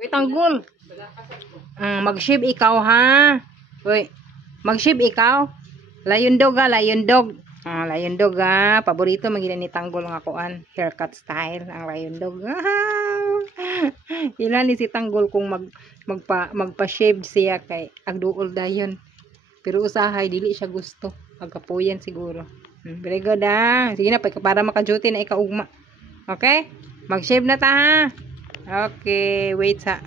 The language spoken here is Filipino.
Uy, tanggol. Mag-shave ikaw, ha? Uy, mag-shave ikaw? Lion dog, ha? Lion dog. Lion dog, ha? Paborito magina ni tanggol nga kuan. Haircut style, ang lion dog. Ilan ni si tanggol kung magpa-shave siya kay agduol dayon. Pero usahay, dili siya gusto. Agkapuyan siguro. Very good, ha? Sige na, para maka-duty na ikaugma. Okay? Mag-shave na ta, ha? Okay, wait sa.